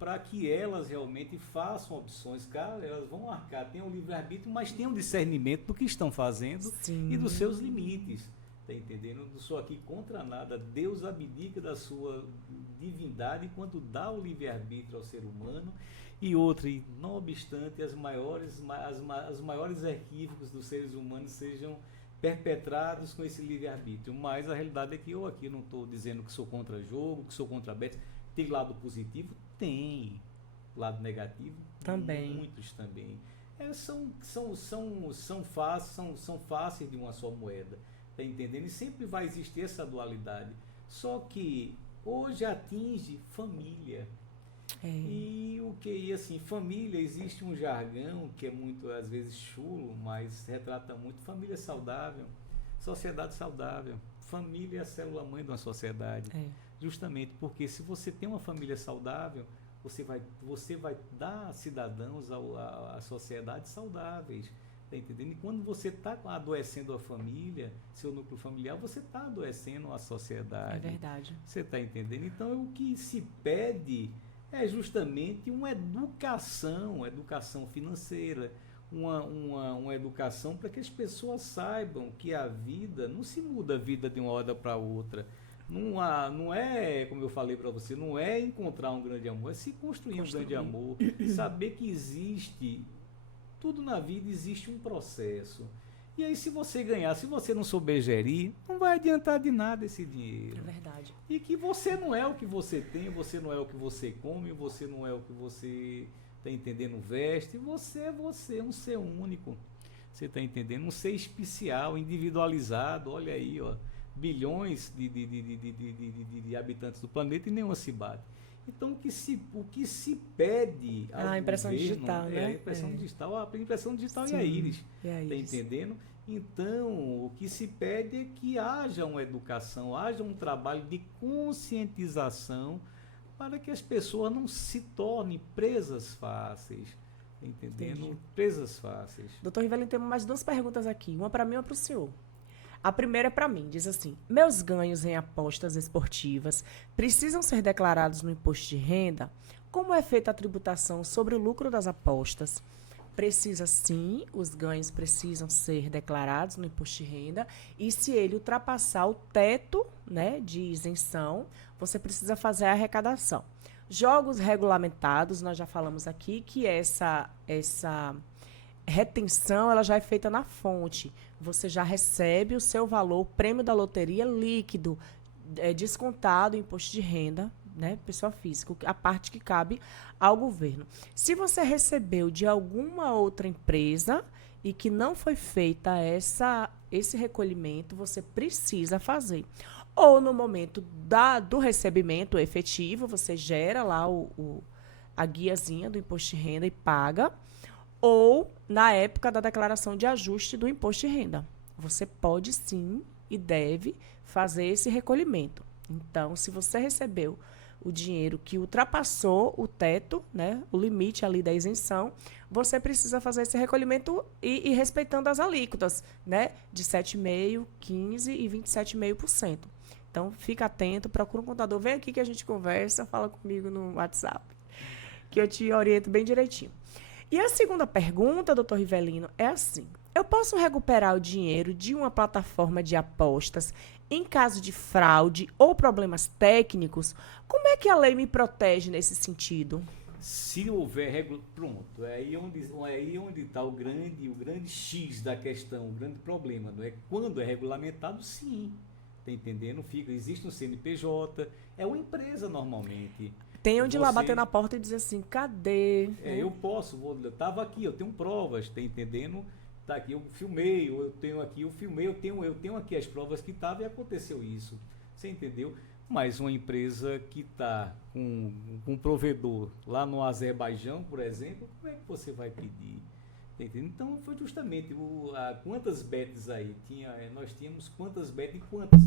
para que elas realmente façam opções, cara, elas vão arcar, tenham o livre-arbítrio, mas tenham discernimento do que estão fazendo. Sim. E dos seus limites. Tá entendendo? Não sou aqui contra nada. Deus abdica da sua divindade quando dá o livre-arbítrio ao ser humano. E outra, e não obstante os maiores equívocos dos seres humanos sejam perpetrados com esse livre-arbítrio. Mas a realidade é que eu aqui não estou dizendo que sou contra jogo, que sou contra bet. Tem lado positivo? Tem. Lado negativo? Também. Muitos também. São fáceis de uma só moeda. Tá entendendo? E sempre vai existir essa dualidade. Só que hoje atinge família. E o que assim, família, existe um jargão que é muito, às vezes, chulo, mas retrata muito família saudável, sociedade saudável. Família é a célula-mãe de uma sociedade. Justamente porque se você tem uma família saudável, você vai dar cidadãos a sociedades saudáveis. Tá entendendo? E quando você está adoecendo a família, seu núcleo familiar, você está adoecendo a sociedade. É verdade. Você está entendendo? Então, o que se pede é justamente uma educação financeira, uma educação para que as pessoas saibam que a vida não se muda a vida de uma hora para outra. Não é, como eu falei para você, não é encontrar um grande amor, é se construir um grande amor, saber que existe. Tudo na vida existe um processo. E aí, se você ganhar, se você não souber gerir, não vai adiantar de nada esse dinheiro. É verdade. E que você não é o que você tem, você não é o que você come, você não é o que você está entendendo, veste. Você é você, um ser único. Você está entendendo? Um ser especial, individualizado. Olha aí, ó, bilhões de habitantes do planeta e nenhuma se bate. Então, o que se pede ao impressão governo, digital, né? A impressão digital, a impressão digital. Sim, e a íris. Está entendendo? Então, o que se pede é que haja uma educação, haja um trabalho de conscientização para que as pessoas não se tornem presas fáceis. Tá entendendo? Entendi. Presas fáceis. Doutor Rivelino, temos mais duas perguntas aqui. Uma para mim e uma para o senhor. A primeira é para mim, diz assim: meus ganhos em apostas esportivas precisam ser declarados no imposto de renda? Como é feita a tributação sobre o lucro das apostas? Precisa sim, os ganhos precisam ser declarados no imposto de renda, e se ele ultrapassar o teto, né, de isenção, você precisa fazer a arrecadação. Jogos regulamentados, nós já falamos aqui que essa retenção ela já é feita na fonte. Você já recebe o seu valor, o prêmio da loteria líquido, descontado o imposto de renda, né, pessoa física, a parte que cabe ao governo. Se você recebeu de alguma outra empresa e que não foi feita esse recolhimento, você precisa fazer. Ou no momento do recebimento efetivo, você gera lá a guiazinha do imposto de renda e paga, ou na época da declaração de ajuste do imposto de renda. Você pode sim e deve fazer esse recolhimento. Então, se você recebeu o dinheiro que ultrapassou o teto, né, o limite ali da isenção, você precisa fazer esse recolhimento e respeitando as alíquotas, né, de 7,5%, 15% e 27,5%. Então, fica atento, procura um contador, vem aqui que a gente conversa, fala comigo no WhatsApp, que eu te oriento bem direitinho. E a segunda pergunta, doutor Rivelino, é assim: Eu posso recuperar o dinheiro de uma plataforma de apostas em caso de fraude ou problemas técnicos? Como é que a lei me protege nesse sentido? Se houver pronto, é aí onde está o grande X da questão, o grande problema, não é? Quando é regulamentado, sim, tá entendendo? Existe um CNPJ, é uma empresa normalmente. Tem onde ir lá bater na porta e dizer assim, cadê? Eu eu tava aqui, eu tenho provas, tá entendendo? Tá aqui, eu filmei, ou eu tenho aqui, eu tenho aqui as provas que tava e aconteceu isso. Você entendeu? Mas uma empresa que está com um provedor lá no Azerbaijão, por exemplo, como é que você vai pedir? Tá entendendo? Então foi justamente quantas bets aí tinha, nós tínhamos quantas bets e quantas?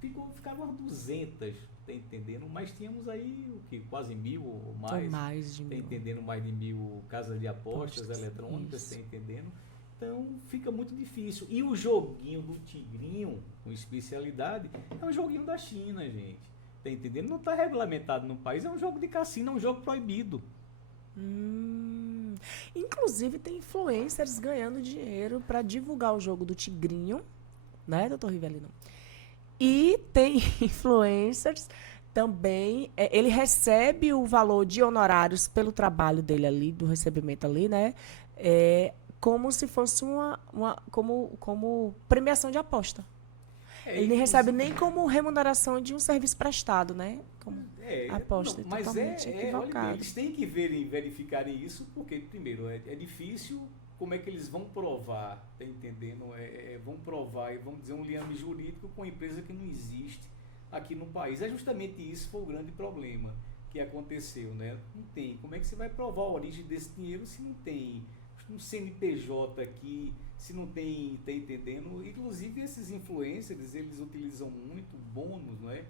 Ficavam 200, tá entendendo? Mas tínhamos aí o que? Quase 1.000 ou mais. Ou mais de tá 1.000. Entendendo? Mais de 1.000 casas de apostas eletrônicas, isso. tá entendendo? Então fica muito difícil. E o joguinho do Tigrinho, com especialidade, é um joguinho da China, gente. Tá entendendo? Não está regulamentado no país, é um jogo de cassino, é um jogo proibido. Inclusive tem influencers ganhando dinheiro para divulgar o jogo do Tigrinho, né, doutor Rivelino? E tem influencers também, ele recebe o valor de honorários pelo trabalho dele ali, do recebimento ali, né? Como se fosse como premiação de aposta. Ele nem recebe nem como remuneração de um serviço prestado, né? Como aposta. Não, mas totalmente equivocado. olha bem, eles têm que verificarem isso, porque, primeiro, é difícil. Como é que eles vão provar, tá entendendo? Vão provar e vão dizer um liame jurídico com uma empresa que não existe aqui no país. É justamente isso foi o grande problema que aconteceu, né? Não tem. Como é que você vai provar a origem desse dinheiro se não tem um CNPJ aqui, se não tem, tá entendendo? Inclusive esses influencers, eles utilizam muito bônus, não é?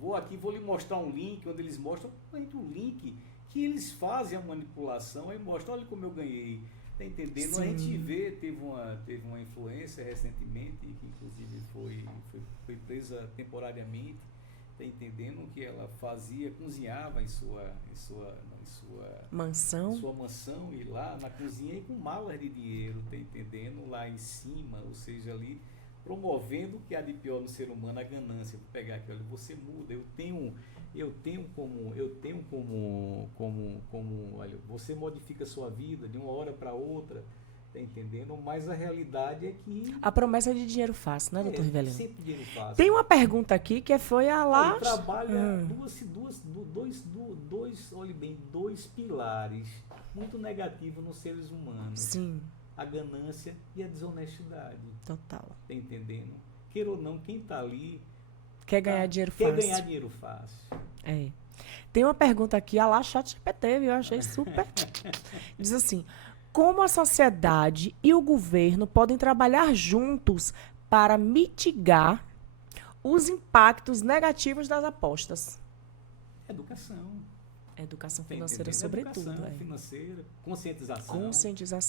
Vou lhe mostrar um link onde eles mostram o link que eles fazem a manipulação e mostram, olha como eu ganhei. Tá entendendo? Sim. A gente vê, teve uma influência recentemente, que inclusive foi presa temporariamente, tá entendendo? Que ela cozinhava em sua mansão e lá na cozinha e com malas de dinheiro, tá entendendo? Lá em cima, ou seja, ali promovendo o que há de pior no ser humano, a ganância. Vou pegar aqui, olha, você muda, eu tenho como, olha, você modifica a sua vida de uma hora para outra, tá entendendo? Mas a realidade é que a promessa de dinheiro fácil, né, doutor Rivelino? Sempre dinheiro fácil. Tem uma pergunta aqui que foi a lá. Ele trabalha dois pilares muito negativos nos seres humanos. Sim. A ganância e a desonestidade. Total. Tá entendendo? Queira ou não, quem tá ali quer ganhar dinheiro fácil. Quer ganhar dinheiro fácil. Tem uma pergunta aqui, a lá ChatGPT, viu? Eu achei super. Diz assim: como a sociedade e o governo podem trabalhar juntos para mitigar os impactos negativos das apostas? Educação financeira, sobretudo. Educação financeira, conscientização.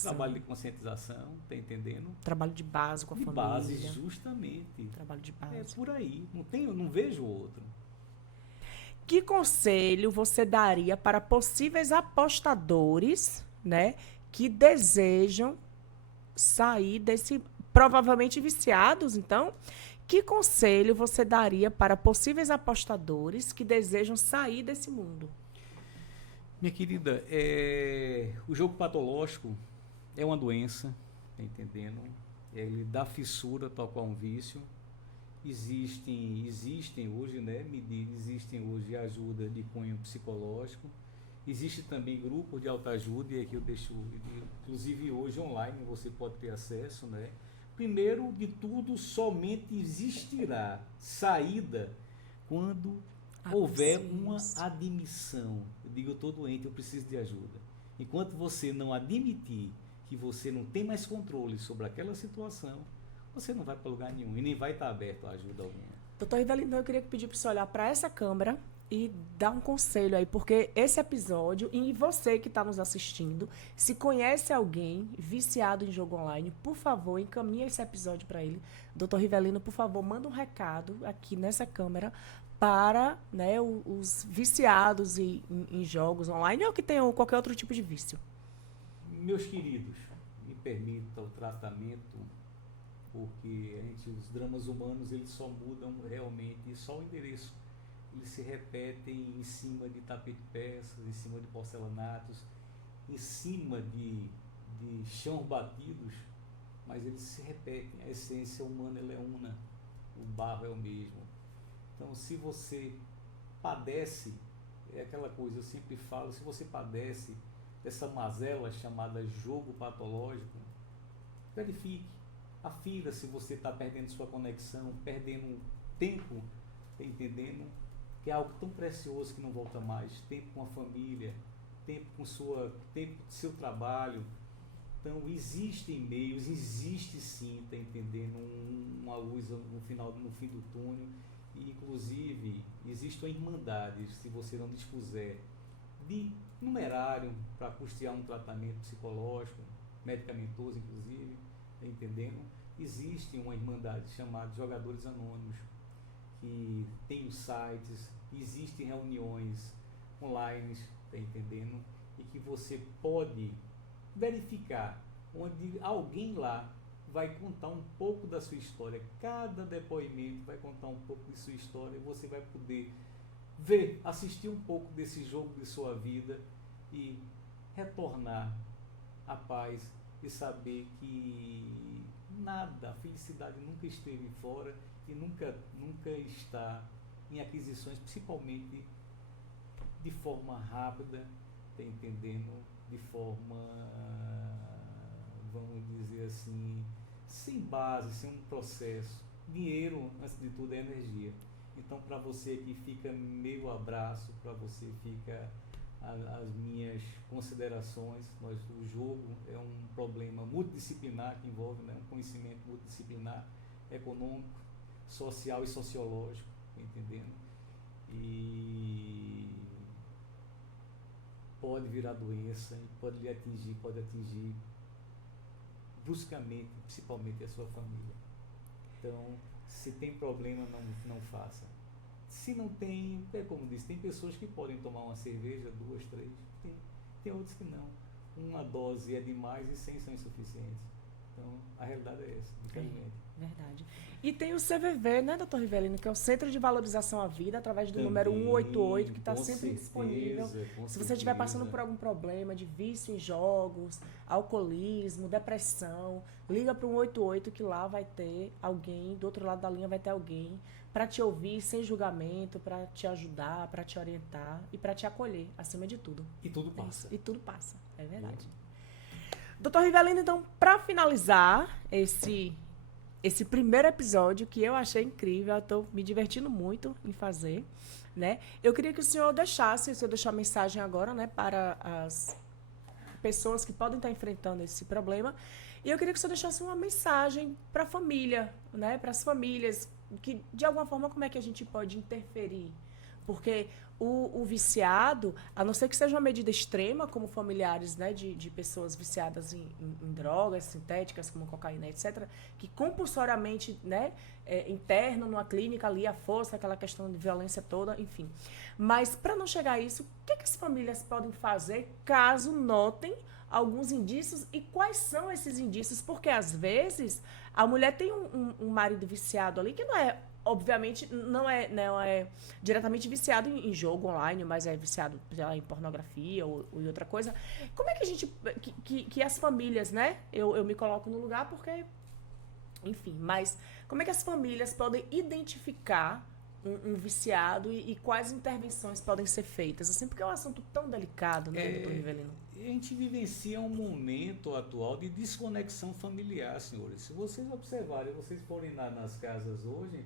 Trabalho de conscientização, tá entendendo? Trabalho de base com a família. De base, justamente. Trabalho de base. É por aí. Eu não vejo outro. Que conselho você daria para possíveis apostadores, né, que desejam sair desse, provavelmente viciados, então? Que conselho você daria para possíveis apostadores que desejam sair desse mundo? Minha querida, o jogo patológico é uma doença, tá entendendo? Ele dá fissura, tal qual um vício. Existem hoje, né, existem hoje ajuda de cunho psicológico. Existe também grupo de autoajuda, e aqui eu deixo, inclusive hoje online você pode ter acesso, né? Primeiro de tudo, somente existirá saída quando houver uma admissão. Eu digo, eu estou doente, eu preciso de ajuda. Enquanto você não admitir que você não tem mais controle sobre aquela situação, você não vai para lugar nenhum e nem vai estar aberto a ajuda alguma. Doutor Rivelino, eu queria pedir para você olhar para essa câmera e dar um conselho aí, porque esse episódio, e você que está nos assistindo, se conhece alguém viciado em jogo online, por favor, encaminhe esse episódio para ele. Doutor Rivelino, por favor, manda um recado aqui nessa câmera para, né, os viciados em jogos online ou que tenham qualquer outro tipo de vício. Meus queridos, permita o tratamento, porque os dramas humanos eles só mudam realmente, e só o endereço. Eles se repetem em cima de tapete-peças, em cima de porcelanatos, em cima de chãos batidos, mas eles se repetem. A essência humana ela é una, o barro é o mesmo. Então, se você padece, é aquela coisa, eu sempre falo, se você padece dessa mazela chamada jogo patológico, verifique, afira se você está perdendo sua conexão, perdendo tempo, tá entendendo? Que é algo tão precioso que não volta mais, tempo com a família, tempo com seu trabalho. Então, existem meios, existe sim, tá entendendo, uma luz no fim do túnel, e inclusive existe uma irmandade, se você não dispuser de numerário para custear um tratamento psicológico, medicamentoso inclusive, tá entendendo? Existe uma irmandade chamada Jogadores Anônimos, que tem os sites, existem reuniões online, tá entendendo? E que você pode verificar, onde alguém lá vai contar um pouco da sua história. Cada depoimento vai contar um pouco de sua história, e você vai poder ver, assistir um pouco desse jogo de sua vida e retornar à paz e saber que nada, a felicidade nunca esteve fora e nunca está em aquisições, principalmente de forma rápida, tá entendendo? De forma, vamos dizer assim, sem base, sem um processo. Dinheiro, antes de tudo, é energia. Então, para você aqui fica meu abraço, para você fica as minhas considerações. O jogo é um problema multidisciplinar que envolve, né, um conhecimento multidisciplinar, econômico, social e sociológico, entendendo? E pode virar doença, pode atingir bruscamente, principalmente a sua família. Então, se tem problema, não faça. Se não tem, é como disse, tem pessoas que podem tomar uma cerveja, 2, 3, tem outros que não. Uma dose é demais e 100 são insuficientes. Então, a realidade é essa, infelizmente. Verdade. E tem o CVV, né, doutor Rivelino, que é o Centro de Valorização à Vida, através do Também, número 188, que está sempre certeza, disponível. Se você estiver passando por algum problema de vício em jogos, alcoolismo, depressão, liga para o 188, que lá vai ter alguém, do outro lado da linha vai ter alguém para te ouvir sem julgamento, para te ajudar, para te orientar e para te acolher, acima de tudo. E tudo passa. E tudo passa, é verdade. Doutor Rivelino, então, para finalizar esse primeiro episódio, que eu achei incrível, eu estou me divertindo muito em fazer, né? Eu queria que o senhor deixou a mensagem agora, né, para as pessoas que podem estar enfrentando esse problema, e eu queria que o senhor deixasse uma mensagem para a família, né, para as famílias, que de alguma forma como é que a gente pode interferir? Porque o viciado, a não ser que seja uma medida extrema, como familiares, né, de pessoas viciadas em drogas sintéticas, como cocaína, etc., que compulsoriamente, né, internam numa clínica ali, a força, aquela questão de violência toda, enfim. Mas, para não chegar a isso, o que as famílias podem fazer caso notem alguns indícios, e quais são esses indícios? Porque, às vezes, a mulher tem um marido viciado ali, que não é, obviamente, não é diretamente viciado em jogo online, mas é viciado em pornografia ou em outra coisa. Como é que a gente, que as famílias, né, eu me coloco no lugar porque, enfim, mas como é que as famílias podem identificar um viciado e quais intervenções podem ser feitas? Assim, porque é um assunto tão delicado, né, doutor Rivelino? A gente vivencia um momento atual de desconexão familiar, senhores. Se vocês observarem, vocês forem lá nas casas hoje,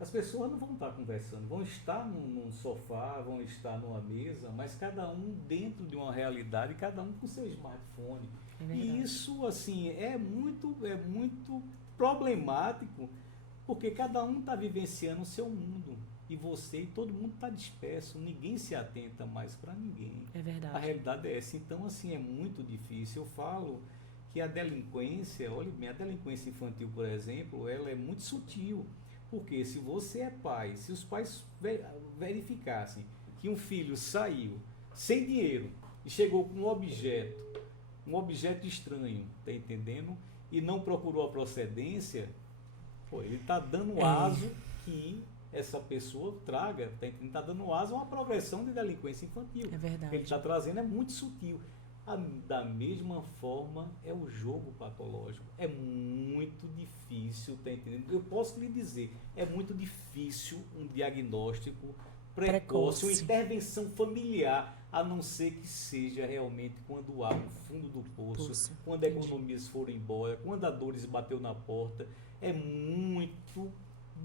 as pessoas não vão estar conversando, vão estar num sofá, vão estar numa mesa, mas cada um dentro de uma realidade, cada um com seu smartphone. E isso, assim, é muito problemático, porque cada um está vivenciando o seu mundo. E todo mundo está disperso, ninguém se atenta mais para ninguém. É verdade. A realidade é essa. Então, assim, é muito difícil. Eu falo que a delinquência, olha bem, a delinquência infantil, por exemplo, ela é muito sutil. Porque se você é pai, se os pais verificassem que um filho saiu sem dinheiro e chegou com um objeto um objeto estranho, tá entendendo? E não procurou a procedência, pô, ele está dando aso que essa pessoa traga, tá entendendo? Está dando aso a uma progressão de delinquência infantil. É verdade. Ele está trazendo é muito sutil. Da mesma forma é o jogo patológico. É muito difícil, tá entendendo? Eu posso lhe dizer, é muito difícil um diagnóstico precoce, uma intervenção familiar, a não ser que seja realmente quando há um fundo do poço, quando as economias foram embora, quando a dores bateu na porta. É muito,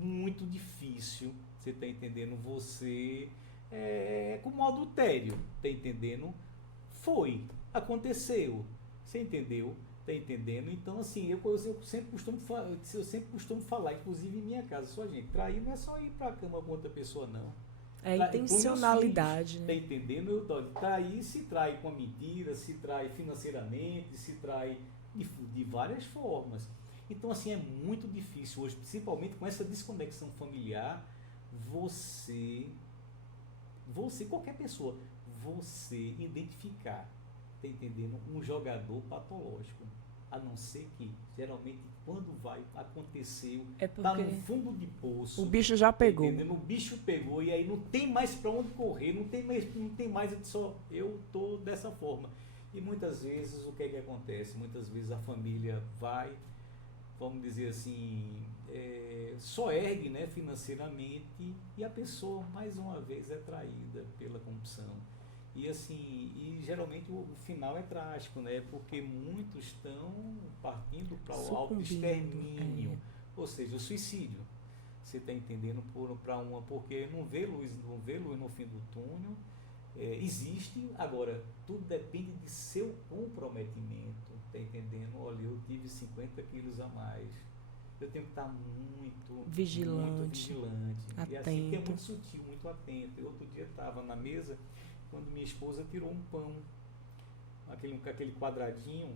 muito difícil, você está entendendo? Você é como um adultério, está entendendo? Aconteceu, você entendeu? Tá entendendo? Então, assim, eu sempre costumo falar, inclusive em minha casa, só gente, trair não é só ir pra cama com outra pessoa, não. É intencionalidade, filhos, né? Tá entendendo? Trair se trai com a mentira, se trai financeiramente, se trai de várias formas. Então, assim, é muito difícil hoje, principalmente com essa desconexão familiar, qualquer pessoa, você identificar, tá entendendo? Um jogador patológico. A não ser que, geralmente, quando aconteceu, tá no fundo de poço. O bicho já pegou. Tá, o bicho pegou e aí não tem mais para onde correr, não tem mais, eu tô dessa forma. E muitas vezes o que é que acontece? Muitas vezes a família vai, vamos dizer assim, só ergue, né, financeiramente, e a pessoa mais uma vez é traída pela corrupção. E assim, geralmente o final é trágico, né? Porque muitos estão partindo para o autoextermínio, ou seja, o suicídio. Você está entendendo? Porque não vê luz no fim do túnel. Existe, agora, tudo depende de seu comprometimento, está entendendo? Olha, eu tive 50 quilos a mais. Eu tenho que estar muito vigilante. Atento. E assim, que é muito sutil, muito atento. Eu outro dia estava na mesa, quando minha esposa tirou um pão, aquele quadradinho,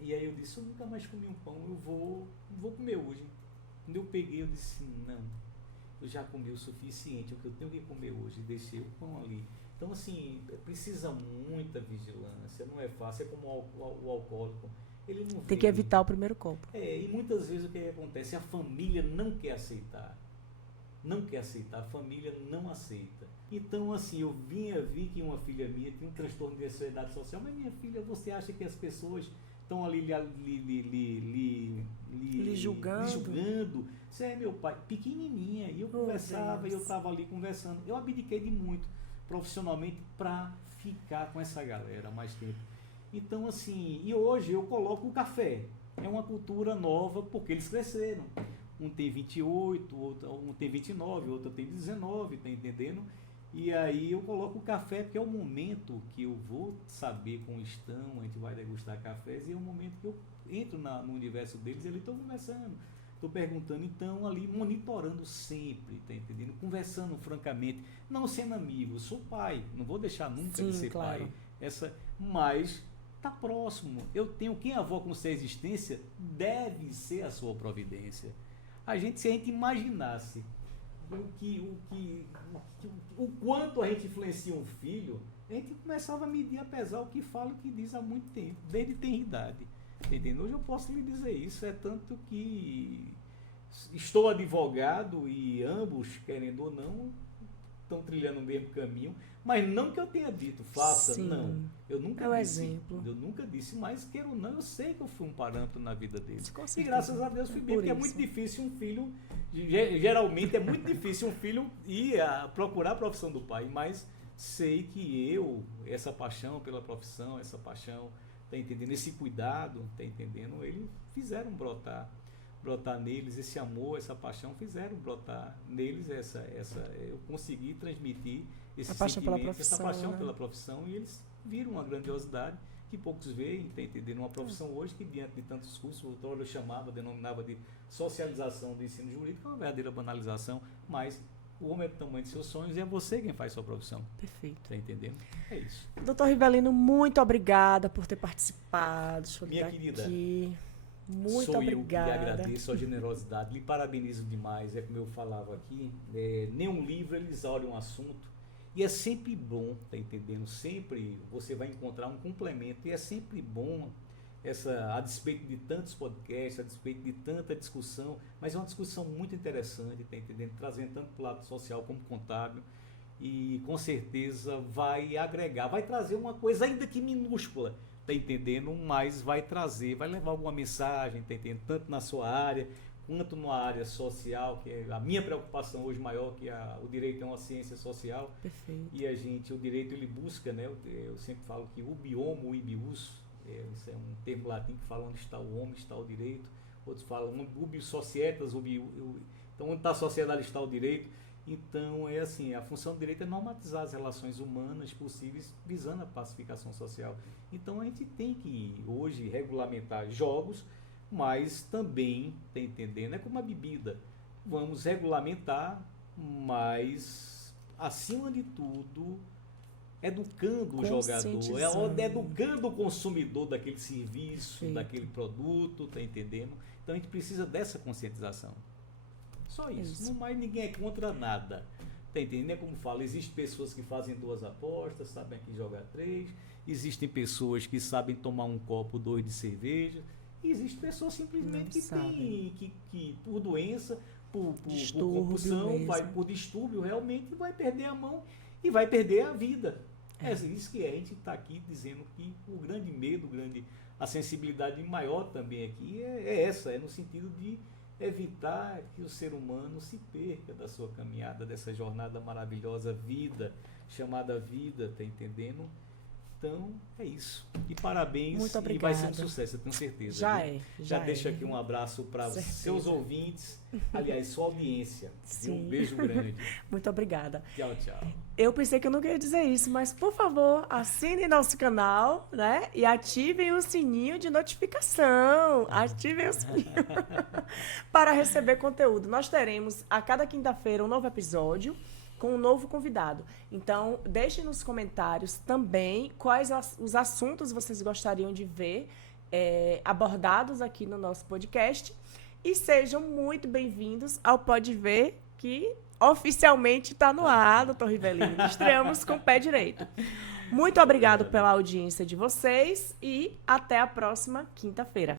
e aí eu disse, eu nunca mais comi um pão, eu vou comer hoje. Quando eu peguei, eu disse, não, eu já comi o suficiente, o que eu tenho que comer hoje, deixei o pão ali. Então, assim, precisa muita vigilância, não é fácil, é como o alcoólico. Ele não tem que evitar o primeiro copo. E muitas vezes o que acontece? A família não quer aceitar. A família não aceita. Então, assim, eu vi que uma filha minha tinha um transtorno de ansiedade social, mas minha filha, você acha que as pessoas estão ali lhe julgando? Você é meu pai, pequenininha, e eu conversava, e eu estava ali conversando. Eu abdiquei de muito profissionalmente para ficar com essa galera mais tempo. Então, assim, e hoje eu coloco o café. É uma cultura nova, porque eles cresceram. Um tem 28, um tem 29, outro tem 19, tá entendendo? E aí eu coloco o café, porque é o momento que eu vou saber como estão, a gente vai degustar cafés, e é o momento que eu entro no universo deles, eles estão conversando, estou perguntando, então ali monitorando sempre, tá entendendo? Conversando francamente, não sendo amigo, eu sou pai, não vou deixar nunca de ser pai, mas tá próximo, eu tenho, quem avó com sua existência deve ser a sua providência. Se a gente imaginasse o quanto a gente influencia um filho, a gente começava a medir, a pesar o que fala e o que diz há muito tempo, desde tenridade. Entendeu? Hoje eu posso lhe dizer isso, é tanto que estou advogado e ambos, querendo ou não, estão trilhando o mesmo caminho, mas não que eu tenha dito, faça, sim, não. Eu nunca disse, exemplo. Eu nunca disse, mas queiro ou não, eu sei que eu fui um parâmetro na vida deles. E graças a Deus fui bem, porque é muito difícil um filho, geralmente é muito difícil um filho ir procurar a profissão do pai, mas sei que essa paixão pela profissão, essa paixão, tá entendendo? Esse cuidado, tá entendendo? Eles fizeram brotar neles esse amor, essa paixão, fizeram brotar neles eu consegui transmitir esse sentimento, essa paixão pela profissão, e eles viram uma grandiosidade que poucos veem, tá entendendo? Uma profissão hoje que, diante de tantos cursos, o outrora eu denominava de socialização do ensino jurídico, é uma verdadeira banalização, mas o homem é do tamanho de seus sonhos e é você quem faz sua profissão. Perfeito. Tá entendendo? É isso. Doutor Rivelino, muito obrigada por ter participado. Minha querida, muito obrigada. Eu que agradeço a generosidade, lhe parabenizo demais, como eu falava aqui, nenhum livro ele exaure um assunto, E é sempre bom, tá entendendo? Sempre você vai encontrar um complemento. E é sempre bom, a despeito de tantos podcasts, a despeito de tanta discussão, mas é uma discussão muito interessante, tá entendendo? Trazendo tanto para o lado social como contábil. E com certeza vai agregar, vai trazer uma coisa ainda que minúscula, tá entendendo? Mas vai trazer, vai levar alguma mensagem, tá entendendo? Tanto na sua área, quanto na área social, que é a minha preocupação hoje maior, que o direito é uma ciência social. Perfeito. E o direito ele busca, né? Eu sempre falo que ubi homo, ibi ius, isso é um termo latim que fala onde está o homem, está o direito. Outros falam ubi societas, então onde está a sociedade está o direito. Então, é assim, a função do direito é normatizar as relações humanas possíveis visando a pacificação social. Então, a gente tem que, hoje, regulamentar jogos, mas também, tá entendendo? É como a bebida. Vamos regulamentar, mas, acima de tudo, educando o jogador, educando o consumidor daquele serviço, daquele produto, tá entendendo? Então, a gente precisa dessa conscientização. Só isso. Não mais ninguém é contra nada. Tá entendendo? É como fala, existem pessoas que fazem 2 apostas, sabem aqui jogar 3. Existem pessoas que sabem tomar um copo, 2 de cerveja. E existem pessoas simplesmente que por doença, por compulsão, por distúrbio, realmente vai perder a mão e vai perder a vida. É isso que a gente está aqui dizendo que o grande medo, a sensibilidade maior também aqui é essa, é no sentido de evitar que o ser humano se perca da sua caminhada, dessa jornada maravilhosa, chamada vida, tá entendendo? Então, é isso. E parabéns. Muito e vai ser um sucesso, eu tenho certeza. Já deixo aqui um abraço para seus ouvintes, aliás, sua audiência. E um beijo grande. Muito obrigada. Tchau, tchau. Eu pensei que eu não ia dizer isso, mas, por favor, assinem nosso canal, né? E ativem o sininho de notificação. Ativem o sininho para receber conteúdo. Nós teremos, a cada quinta-feira, um novo episódio com um novo convidado. Então, deixem nos comentários também quais os assuntos vocês gostariam de ver abordados aqui no nosso podcast. E sejam muito bem-vindos ao Pode Ver, que oficialmente está no ar, doutor Rivelino. Estreamos com o pé direito. Muito obrigado pela audiência de vocês e até a próxima quinta-feira.